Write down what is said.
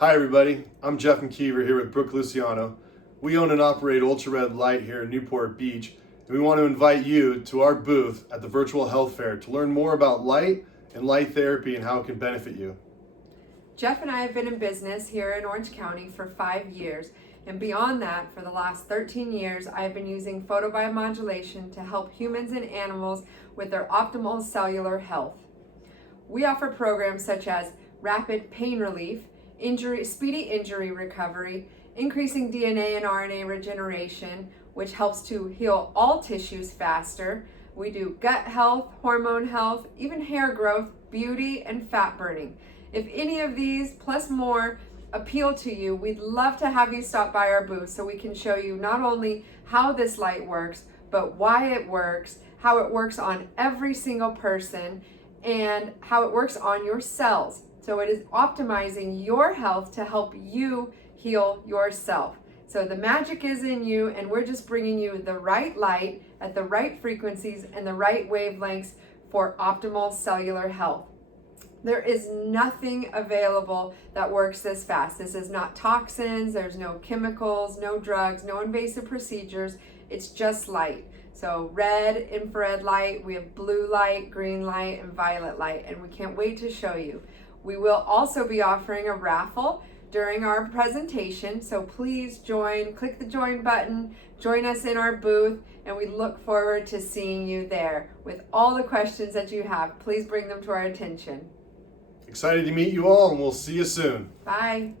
Hi everybody, I'm Jeff McKeever here with Brooke Luciano. We own and operate UltraRed Light here in Newport Beach, and we want to invite you to our booth at the Virtual Health Fair to learn more about light and light therapy and how it can benefit you. Jeff and I have been in business here in Orange County for 5 years, and beyond that, for the last 13 years, I have been using photobiomodulation to help humans and animals with their optimal cellular health. We offer programs such as rapid pain relief, speedy injury recovery, increasing DNA and RNA regeneration, which helps to heal all tissues faster. We do gut health, hormone health, even hair growth, beauty, and fat burning. If any of these plus more appeal to you, we'd love to have you stop by our booth so we can show you not only how this light works, but why it works, how it works on every single person, and how it works on your cells. So it is optimizing your health to help you heal yourself. So the magic is in you, and we're just bringing you the right light at the right frequencies and the right wavelengths for optimal cellular health. There is nothing available that works this fast. This is not toxins, there's no chemicals, no drugs, no invasive procedures. It's just light. So red, infrared light, we have blue light, green light, and violet light, and we can't wait to show you. We will also be offering a raffle during our presentation, so please join, click the join button, join us in our booth, and we look forward to seeing you there. With all the questions that you have, please bring them to our attention. Excited to meet you all, and we'll see you soon. Bye.